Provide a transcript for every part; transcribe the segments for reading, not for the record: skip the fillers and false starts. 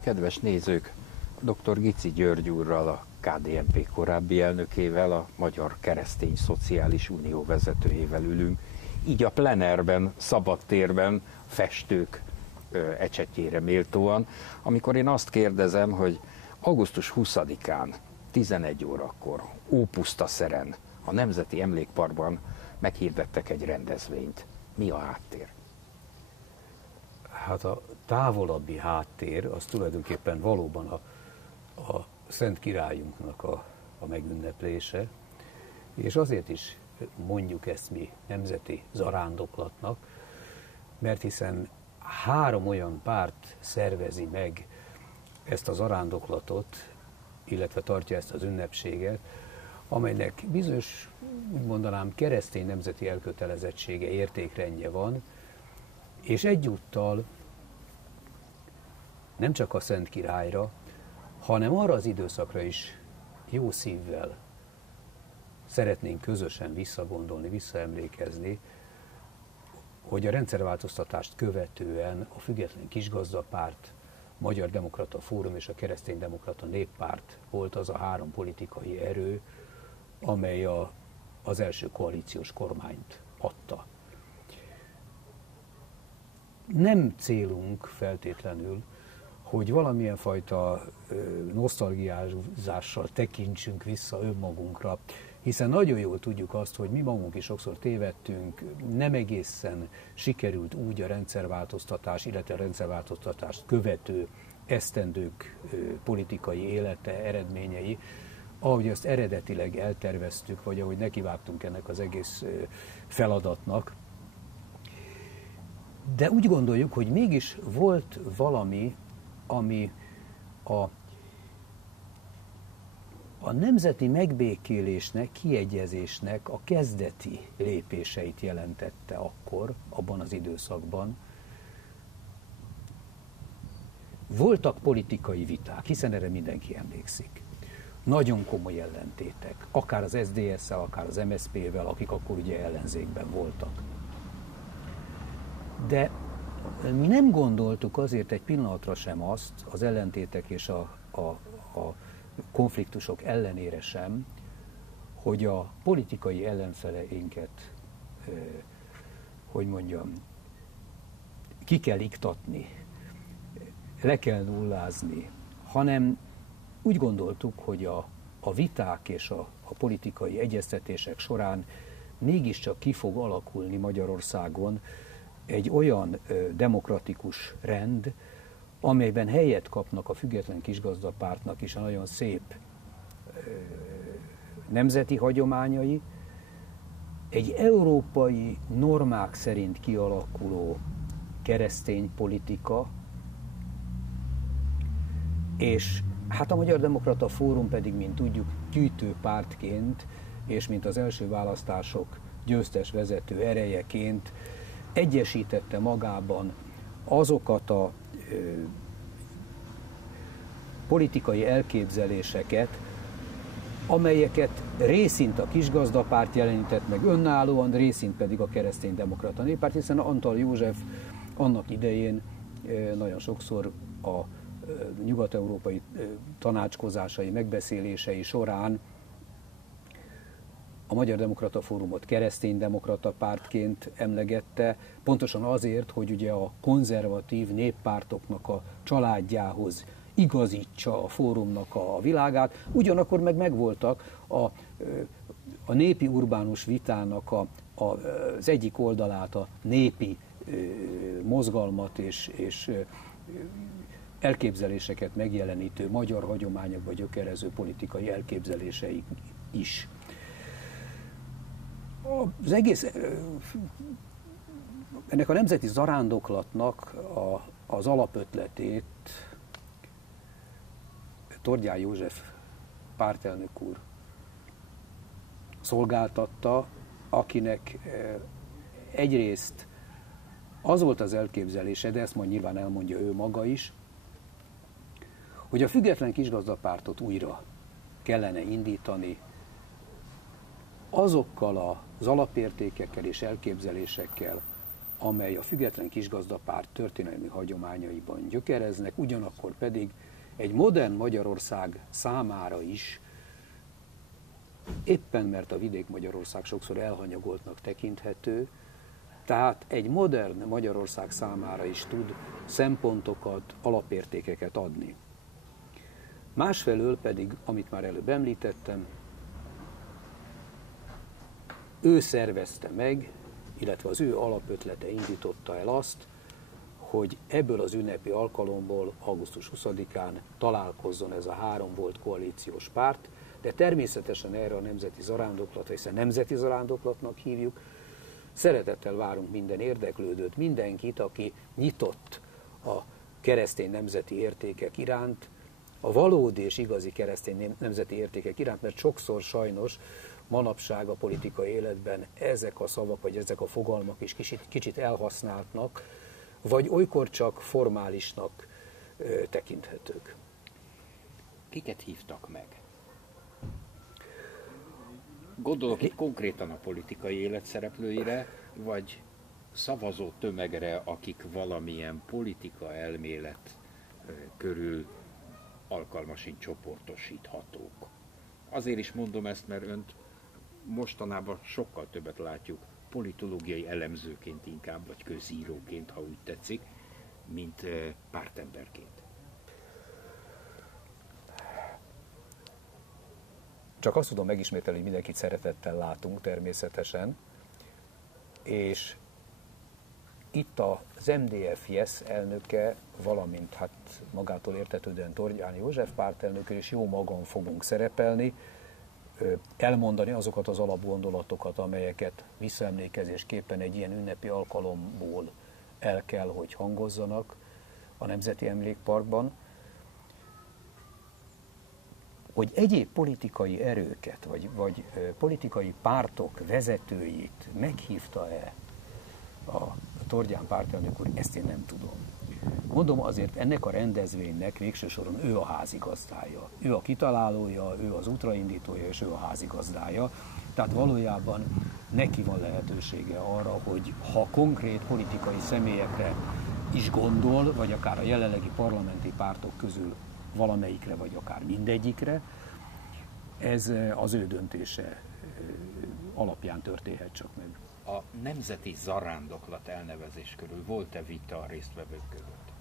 Kedves nézők, dr. Gici György úrral, a KDNP korábbi elnökével, a Magyar Keresztény Szociális Unió vezetőjével ülünk, így a plenerben, szabadtérben, festők ecsetjére méltóan, amikor én azt kérdezem, hogy augusztus 20-án, 11 órakor, Ópusztaszeren, a Nemzeti Emlékparkban meghirdettek egy rendezvényt. Mi a háttér? Hát a távolabbi háttér az tulajdonképpen valóban a Szent Királyunknak a megünneplése, és azért is mondjuk ezt mi nemzeti zarándoklatnak, mert hiszen 3 olyan párt szervezi meg ezt a zarándoklatot, illetve tartja ezt az ünnepséget, amelynek bizonyos, úgy mondanám, keresztény nemzeti elkötelezettsége, értékrendje van, és egyúttal nem csak a Szent Királyra, hanem arra az időszakra is jó szívvel szeretnénk közösen visszagondolni, visszaemlékezni, hogy a rendszerváltoztatást követően a Független Kisgazdapárt, Magyar Demokrata Fórum és a Keresztény Demokrata Néppárt volt az a 3 politikai erő, amely az első koalíciós kormányt adta. Nem célunk feltétlenül, hogy valamilyen fajta nosztalgiázással tekintsünk vissza önmagunkra, hiszen nagyon jól tudjuk azt, hogy mi magunk is sokszor tévedtünk, nem egészen sikerült úgy a rendszerváltoztatás, illetve a rendszerváltoztatást követő esztendők politikai élete, eredményei, ahogy azt eredetileg elterveztük, vagy ahogy nekivágtunk ennek az egész feladatnak. De úgy gondoljuk, hogy mégis volt valami, ami a nemzeti megbékélésnek, kiegyezésnek a kezdeti lépéseit jelentette akkor, abban az időszakban. Voltak politikai viták, hiszen erre mindenki emlékszik. Nagyon komoly ellentétek, akár az SZDSZ-szel, akár az MSZP-vel, akik akkor ugye ellenzékben voltak. De mi nem gondoltuk azért egy pillanatra sem azt, az ellentétek és a konfliktusok ellenére sem, hogy a politikai ellenfeleinket, hogy mondjam, ki kell iktatni, le kell nullázni, hanem úgy gondoltuk, hogy a viták és a politikai egyeztetések során mégiscsak ki fog alakulni Magyarországon egy olyan demokratikus rend, amelyben helyet kapnak a Független Kisgazdapártnak is a nagyon szép nemzeti hagyományai, egy európai normák szerint kialakuló keresztény politika, és hát a Magyar Demokrata Fórum pedig, mint tudjuk, gyűjtőpártként, és mint az első választások győztes vezető erejeként egyesítette magában azokat a politikai elképzeléseket, amelyeket részint a Kisgazdapárt jelenített meg önállóan, részint pedig a Kereszténydemokrata Néppárt, hiszen Antall József annak idején nagyon sokszor a nyugat-európai tanácskozásai, megbeszélései során a Magyar Demokrata Fórumot kereszténydemokrata pártként emlegette, pontosan azért, hogy ugye a konzervatív néppártoknak a családjához igazítsa a fórumnak a világát, ugyanakkor megvoltak a népi urbánus vitának az egyik oldalát, a népi mozgalmat és elképzeléseket megjelenítő magyar hagyományokba gyökerező politikai elképzelései is. Az egész, ennek a nemzeti zarándoklatnak az alapötletét Tordján József pártelnök úr szolgáltatta, akinek egyrészt az volt az elképzelése, de ezt majd nyilván elmondja ő maga is, hogy a Független Kisgazdapártot újra kellene indítani, azokkal az alapértékekkel és elképzelésekkel, amely a Független Kisgazdapárt történelmi hagyományaiban gyökereznek, ugyanakkor pedig egy modern Magyarország számára is, éppen mert a Vidék-Magyarország sokszor elhanyagoltnak tekinthető, tehát egy modern Magyarország számára is tud szempontokat, alapértékeket adni. Másfelől pedig, amit már előbb említettem, ő szervezte meg, illetve az ő alapötlete indította el azt, hogy ebből az ünnepi alkalomból augusztus 20-án találkozzon ez a 3 volt koalíciós párt, de természetesen erre a nemzeti zarándoklatra, hiszen nemzeti zarándoklatnak hívjuk, szeretettel várunk minden érdeklődőt, mindenkit, aki nyitott a keresztény nemzeti értékek iránt, a valódi és igazi keresztény nemzeti értékek iránt, mert sokszor sajnos manapság a politikai életben ezek a szavak, vagy ezek a fogalmak is kicsit elhasználtnak, vagy olykor csak formálisnak tekinthetők. Kiket hívtak meg? Gondolok itt konkrétan a politikai élet szereplőire, vagy szavazó tömegre, akik valamilyen politika elmélet körül alkalmasint csoportosíthatók. Azért is mondom ezt, mert önt mostanában sokkal többet látjuk politológiai elemzőként inkább, vagy közíróként, ha úgy tetszik, mint pártemberként. Csak azt tudom megismételni, hogy mindenkit szeretettel látunk természetesen, és itt az MDF-JESZ elnöke, valamint hát magától értetődően Tordján József pártelnöke, és jó magam fogunk szerepelni, elmondani azokat az alapgondolatokat, amelyeket visszaemlékezésképpen egy ilyen ünnepi alkalomból el kell, hogy hangozzanak a Nemzeti Emlékparkban, hogy egyéb politikai erőket, vagy politikai pártok vezetőit meghívta-e a Tordján pártelnök úr, ezt én nem tudom. Mondom, azért ennek a rendezvénynek végső soron ő a házigazdája. Ő a kitalálója, ő az útraindítója, és ő a házigazdája. Tehát valójában neki van lehetősége arra, hogy ha konkrét politikai személyekre is gondol, vagy akár a jelenlegi parlamenti pártok közül valamelyikre, vagy akár mindegyikre, ez az ő döntése alapján történhet csak meg. A nemzeti zarándoklat elnevezés körül volt-e vita a résztvevők között?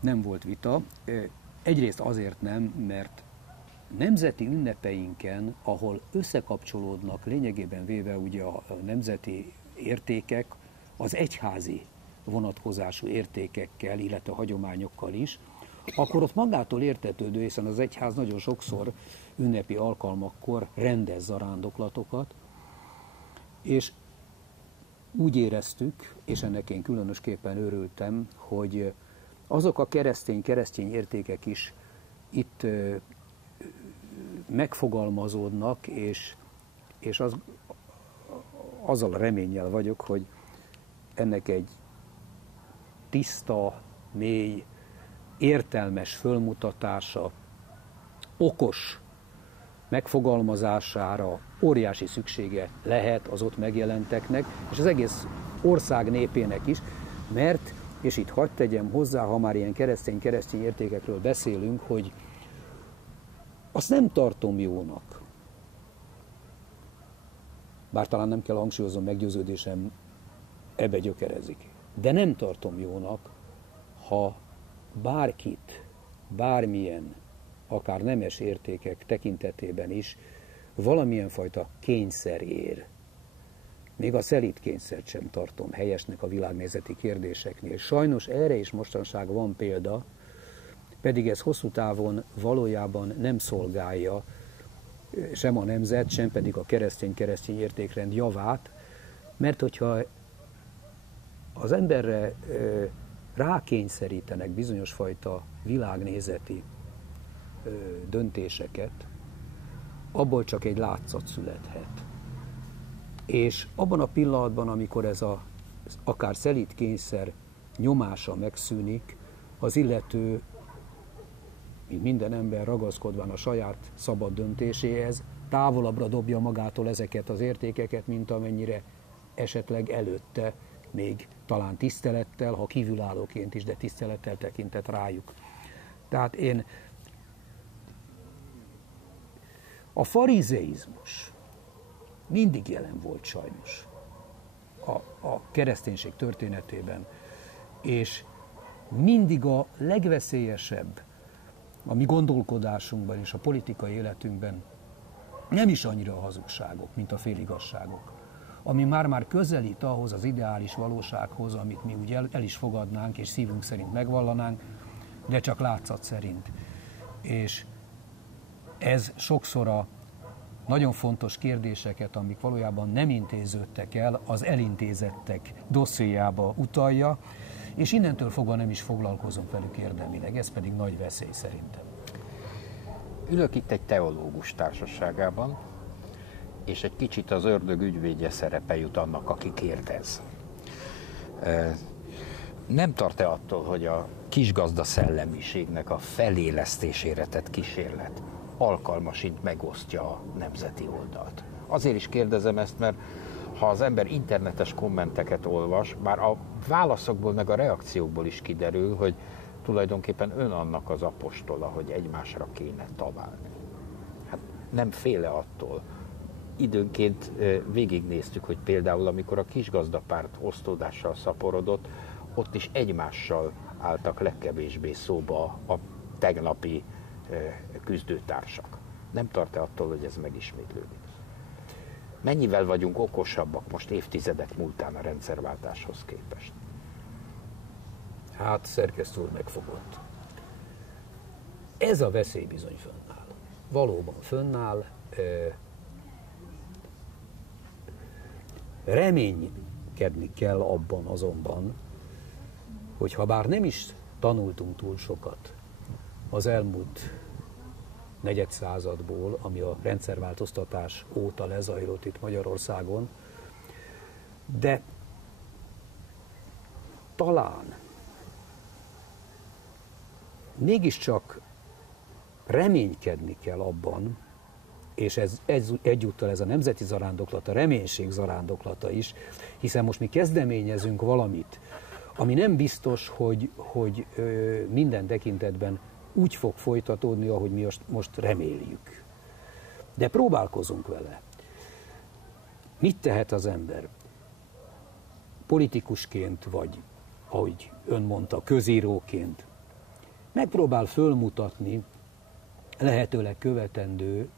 Nem volt vita. Egyrészt azért nem, mert nemzeti ünnepeinken, ahol összekapcsolódnak lényegében véve ugye a nemzeti értékek, az egyházi vonatkozású értékekkel, illetve hagyományokkal is, akkor ott magától értetődő, hiszen az egyház nagyon sokszor ünnepi alkalmakkor rendez zarándoklatokat, és úgy éreztük, és ennek én különösképpen örültem, hogy azok a keresztény értékek is itt megfogalmazódnak, és azzal a reménnyel vagyok, hogy ennek egy tiszta, mély, értelmes fölmutatása, okos megfogalmazására óriási szüksége lehet az ott megjelenteknek, és az egész ország népének is, mert, és itt hadd tegyem hozzá, ha már ilyen keresztény értékekről beszélünk, hogy azt nem tartom jónak, bár talán nem kell hangsúlyoznom, meggyőződésem ebbe gyökerezik, de nem tartom jónak, ha bárkit, bármilyen, akár nemes értékek tekintetében is valamilyen fajta kényszer ér. Még a szelíd kényszert sem tartom helyesnek a világnézeti kérdéseknél. Sajnos erre is mostanság van példa, pedig ez hosszú távon valójában nem szolgálja sem a nemzet, sem pedig a keresztény értékrend javát, mert hogyha az emberre rákényszerítenek bizonyos fajta világnézeti döntéseket, abból csak egy látszat születhet. És abban a pillanatban, amikor ez akár szelíd kényszer nyomása megszűnik, az illető mint minden ember ragaszkodván a saját szabad döntéséhez, távolabbra dobja magától ezeket az értékeket, mint amennyire esetleg előtte még talán tisztelettel, ha kívülállóként is, de tisztelettel tekintett rájuk. Tehát a farizeizmus mindig jelen volt sajnos a kereszténység történetében, és mindig a legveszélyesebb a mi gondolkodásunkban és a politikai életünkben nem is annyira a hazugságok, mint a féligasságok, ami már közelít ahhoz az ideális valósághoz, amit mi úgy el is fogadnánk és szívünk szerint megvallanánk, de csak látszat szerint. És ez sokszor a nagyon fontos kérdéseket, amik valójában nem intéződtek el, az elintézettek dossziéjába utalja, és innentől fogva nem is foglalkozunk velük érdemileg, ez pedig nagy veszély szerintem. Ülök itt egy teológus társaságában, és egy kicsit az ördög ügyvédje szerepe jut annak, aki kérdez. Nem tart-e attól, hogy a kisgazda szellemiségnek a felélesztésére tett kísérlet alkalmasint megosztja a nemzeti oldalt? Azért is kérdezem ezt, mert ha az ember internetes kommenteket olvas, már a válaszokból meg a reakciókból is kiderül, hogy tulajdonképpen ön annak az apostola, hogy egymásra kéne találni. Hát nem féle attól. Időnként végignéztük, hogy például amikor a kisgazdapárt osztódással szaporodott, ott is egymással álltak legkevésbé szóba a tegnapi küzdőtársak. Nem tart-e attól, hogy ez megismétlődik? Mennyivel vagyunk okosabbak most évtizedek múltán a rendszerváltáshoz képest? Hát szerkesztő úr megfogott. Ez a veszély bizony fönnáll. Valóban fönnáll. Reménykedni kell abban azonban, hogy ha bár nem is tanultunk túl sokat az elmúlt negyedszázadból, ami a rendszerváltoztatás óta lezajlott itt Magyarországon, de talán mégiscsak reménykedni kell abban, és ez egyúttal ez a nemzeti zarándoklat, a reménység zarándoklata is, hiszen most mi kezdeményezünk valamit, ami nem biztos, hogy minden tekintetben úgy fog folytatódni, ahogy mi most reméljük. De próbálkozunk vele. Mit tehet az ember? Politikusként, vagy ahogy ön mondta, közíróként megpróbál fölmutatni lehetőleg követendő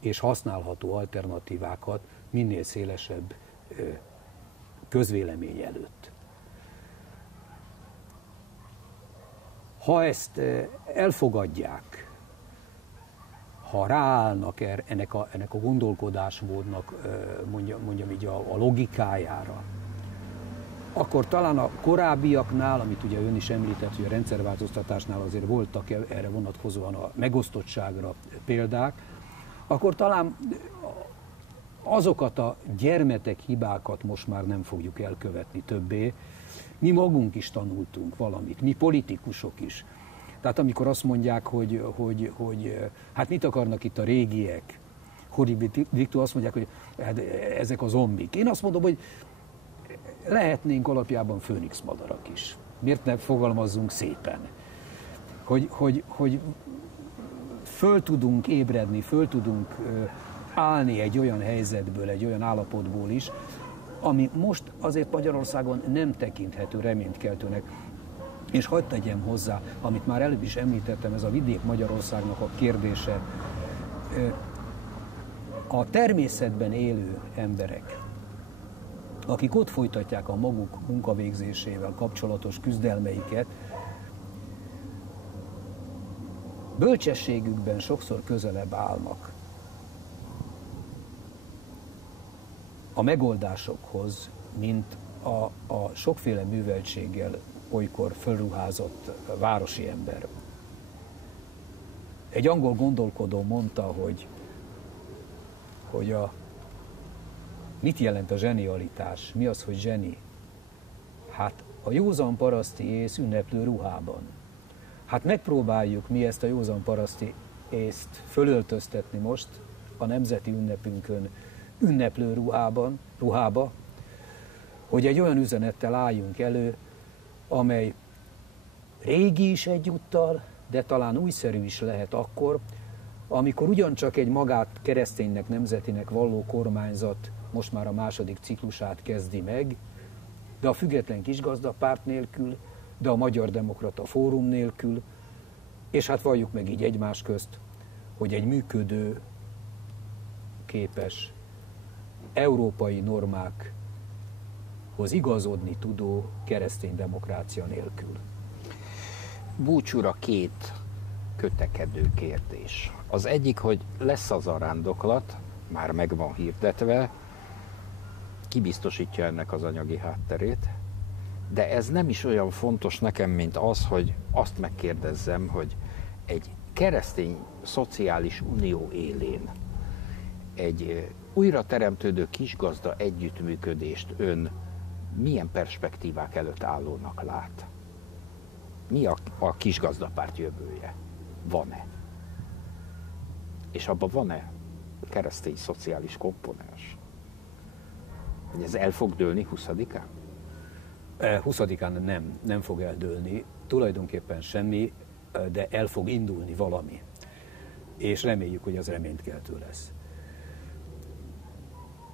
és használható alternatívákat minél szélesebb közvélemény előtt. Ha ezt elfogadják, ha ráállnak ennek a gondolkodásmódnak, mondjam így a logikájára, akkor talán a korábbiaknál, amit ugye ön is említett, hogy a rendszerváltoztatásnál azért voltak erre vonatkozóan a megosztottságra példák, akkor talán azokat a gyermetek hibákat most már nem fogjuk elkövetni többé. Mi magunk is tanultunk valamit, mi politikusok is. Tehát amikor azt mondják, hogy hát mit akarnak itt a régiek, Horibitó azt mondják, hogy hát ezek a zombik. Én azt mondom, hogy lehetnénk alapjában főnix madarak is. Miért ne fogalmazzunk szépen? Hogy föl tudunk ébredni, föl tudunk állni egy olyan helyzetből, egy olyan állapotból is, ami most azért Magyarországon nem tekinthető reménykeltőnek. És hadd tegyem hozzá, amit már előbb is említettem, ez a vidék Magyarországnak a kérdése. A természetben élő emberek, akik ott folytatják a maguk munkavégzésével kapcsolatos küzdelmeiket, bölcsességükben sokszor közelebb állnak a megoldásokhoz, mint a sokféle műveltséggel olykor fölruházott városi ember. Egy angol gondolkodó mondta, hogy mit jelent a zsenialitás, mi az, hogy zseni? Hát a józan paraszti ész ünneplő ruhában. Hát megpróbáljuk mi ezt a józan paraszti észt fölöltöztetni most a nemzeti ünnepünkön ünneplő ruhába, hogy egy olyan üzenettel álljunk elő, amely régi is egyúttal, de talán újszerű is lehet akkor, amikor ugyancsak egy magát kereszténynek, nemzetinek valló kormányzat most már a második ciklusát kezdi meg, de a Független Kisgazdapárt nélkül, de a Magyar Demokrata Fórum nélkül, és hát valljuk meg így egymás közt, hogy egy működő, képes, európai normákhoz igazodni tudó keresztény demokrácia nélkül. Búcsúra két kötekedő kérdés. Az egyik, hogy lesz az zarándoklat, már meg van hirdetve, ki biztosítja ennek az anyagi hátterét, de ez nem is olyan fontos nekem, mint az, hogy azt megkérdezzem, hogy egy keresztény szociális unió élén egy újra teremtődő kisgazda együttműködést ön milyen perspektívák előtt állónak lát? Mi a kisgazdapárt jövője? Van-e? És abban van-e keresztény szociális komponens? Hogy ez el fog dőlni 20-án? 20-án nem fog eldőlni, tulajdonképpen semmi, de el fog indulni valami. És reméljük, hogy az reménykeltő lesz.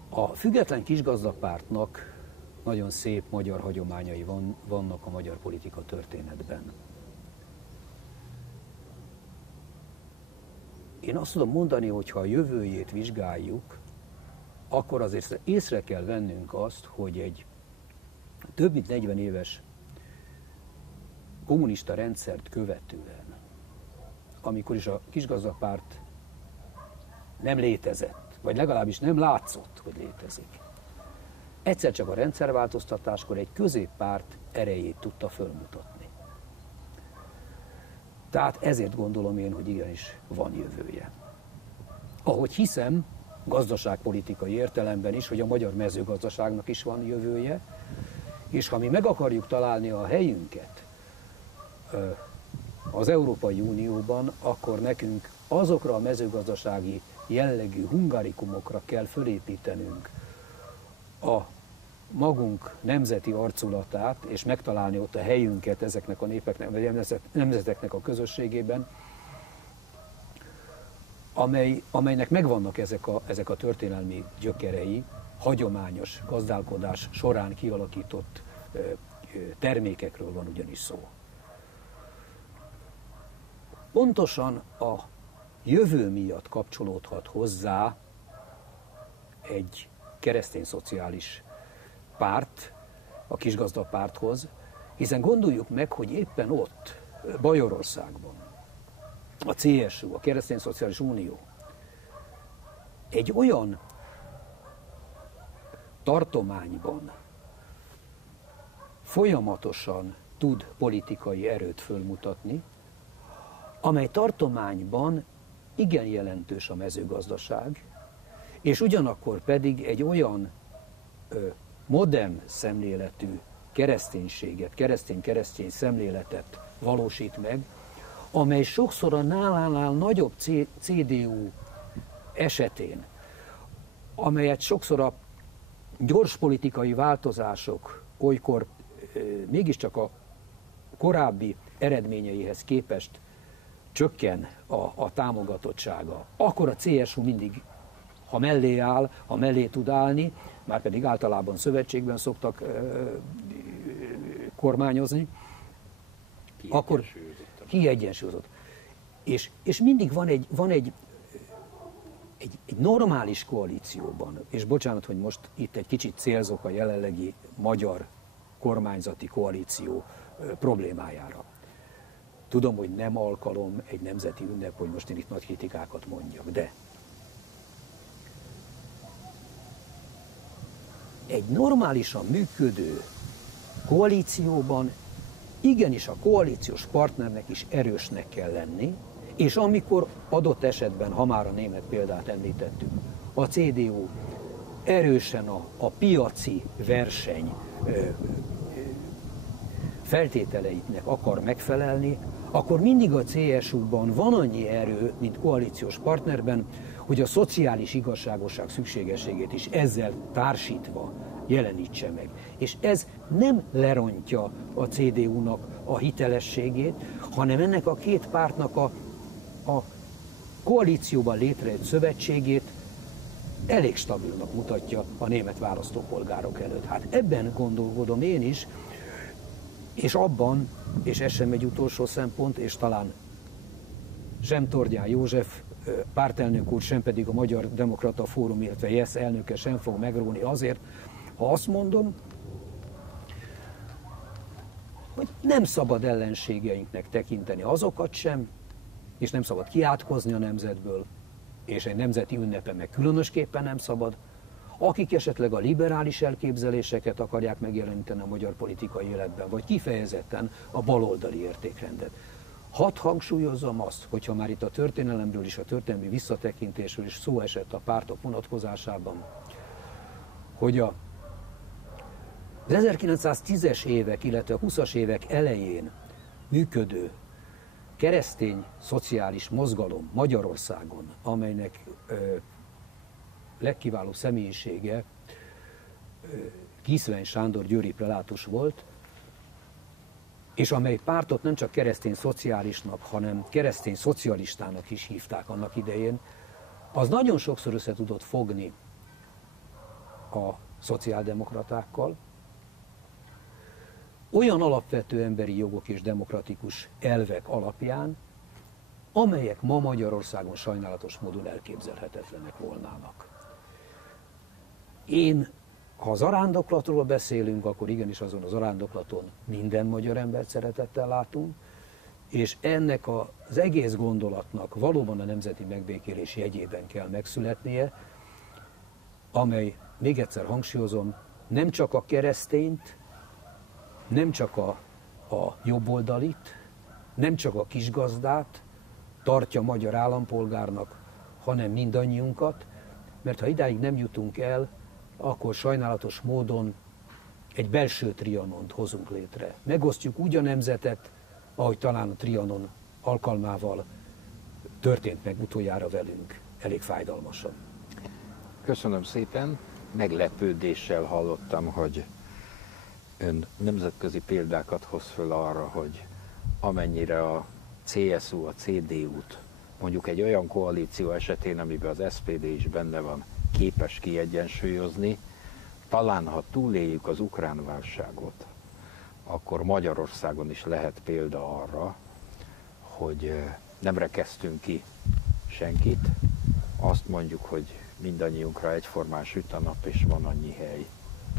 A Független Kisgazdapártnak nagyon szép magyar hagyományai vannak a magyar politika történetben. Én azt tudom mondani, hogy ha a jövőjét vizsgáljuk, akkor azért észre kell vennünk azt, hogy egy több mint 40 éves kommunista rendszert követően, amikor is a Kisgazdapárt nem létezett, vagy legalábbis nem látszott, hogy létezik, egyszer csak a rendszerváltoztatáskor egy középpárt erejét tudta fölmutatni. Tehát ezért gondolom én, hogy igenis van jövője. Ahogy hiszem, gazdaságpolitikai értelemben is, hogy a magyar mezőgazdaságnak is van jövője, és ha mi meg akarjuk találni a helyünket az Európai Unióban, akkor nekünk azokra a mezőgazdasági jellegű hungarikumokra kell fölépítenünk a magunk nemzeti arculatát, és megtalálni ott a helyünket ezeknek a népeknek, vagy nemzeteknek a közösségében, amelynek megvannak ezek a történelmi gyökerei, hagyományos gazdálkodás során kialakított termékekről van ugyanis szó. Pontosan a jövő miatt kapcsolódhat hozzá egy keresztény szociális párt, a Kisgazdapárthoz, hiszen gondoljuk meg, hogy éppen ott, Bajorországban, a CSU, a Keresztény Szociális Unió egy olyan tartományban folyamatosan tud politikai erőt fölmutatni, amely tartományban igen jelentős a mezőgazdaság, és ugyanakkor pedig egy olyan modern szemléletű kereszténységet, keresztény szemléletet valósít meg, amely sokszor a nálánál nagyobb CDU esetén, amelyet sokszor a gyors politikai változások olykor mégiscsak a korábbi eredményeihez képest csökken a támogatottsága. Akkor a CSU mindig, ha mellé áll, ha mellé tud állni, már pedig általában szövetségben szoktak kormányozni, akkor kiegyensúlyozott. És mindig van egy normális koalícióban, és bocsánat, hogy most itt egy kicsit célzok a jelenlegi magyar kormányzati koalíció problémájára. Tudom, hogy nem alkalom egy nemzeti ünnep, hogy most én itt nagy kritikákat mondjak, de egy normálisan működő koalícióban igenis a koalíciós partnernek is erősnek kell lenni, és amikor adott esetben, ha már a német példát említettük, a CDU erősen a piaci verseny feltételeiknek akar megfelelni, akkor mindig a CSU-ban van annyi erő, mint koalíciós partnerben, hogy a szociális igazságosság szükségességét is ezzel társítva jelenítse meg. És ez nem lerontja a CDU-nak a hitelességét, hanem ennek a két pártnak a koalícióban létrejött szövetségét elég stabilnak mutatja a német választópolgárok előtt. Hát ebben gondolkodom én is, és abban, és ez sem egy utolsó szempont, és talán sem Tordján József pártelnök úr, sem pedig a Magyar Demokrata Fórum, illetve JESZ elnöke sem fog megróni azért, ha azt mondom, hogy nem szabad ellenségeinknek tekinteni azokat sem, és nem szabad kiátkozni a nemzetből, és egy nemzeti ünnepe meg különösképpen nem szabad, akik esetleg a liberális elképzeléseket akarják megjeleníteni a magyar politikai életben, vagy kifejezetten a baloldali értékrendet. Hadd hangsúlyozzam azt, hogyha már itt a történelemről és a történelmi visszatekintésről is szó esett a pártok vonatkozásában, hogy az 1910-es évek, illetve a 20-as évek elején működő keresztény szociális mozgalom Magyarországon, amelynek legkiválóbb személyisége Kiszvány Sándor győri prelátus volt, és amely pártot nem csak keresztény szociálisnak, hanem keresztény szocialistának is hívták annak idején, az nagyon sokszor össze tudott fogni a szociáldemokratákkal, olyan alapvető emberi jogok és demokratikus elvek alapján, amelyek ma Magyarországon sajnálatos módon elképzelhetetlenek volnának. Ha az arándoklatról beszélünk, akkor igenis azon az arándoklaton minden magyar embert szeretettel látunk, és ennek az egész gondolatnak valóban a nemzeti megbékélés jegyében kell megszületnie, amely, még egyszer hangsúlyozom, nem csak a keresztényt, nem csak a jobboldalit, nem csak a kisgazdát tartja magyar állampolgárnak, hanem mindannyiunkat, mert ha idáig nem jutunk el, akkor sajnálatos módon egy belső trianont hozunk létre. Megosztjuk úgy a nemzetet, ahogy talán a trianon alkalmával történt meg utoljára velünk, elég fájdalmasan. Köszönöm szépen, meglepődéssel hallottam, hogy ön nemzetközi példákat hoz föl arra, hogy amennyire a CSU, a CDU-t mondjuk egy olyan koalíció esetén, amiben az SPD is benne van, képes kiegyensúlyozni, talán ha túléljük az ukrán válságot, akkor Magyarországon is lehet példa arra, hogy nem rekeztünk ki senkit, azt mondjuk, hogy mindannyiunkra egyformán süt a nap, és van annyi hely,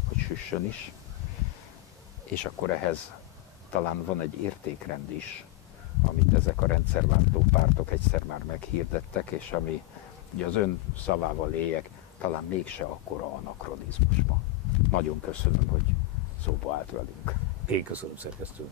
hogy süssön is, és akkor ehhez talán van egy értékrend is, amit ezek a rendszerváltó pártok egyszer már meghirdettek, és ami, ugye az ön szavával éljek, talán mégse akkora anakronizmusban. Nagyon köszönöm, hogy szóba állt velünk. Én köszönöm, szerkesztő.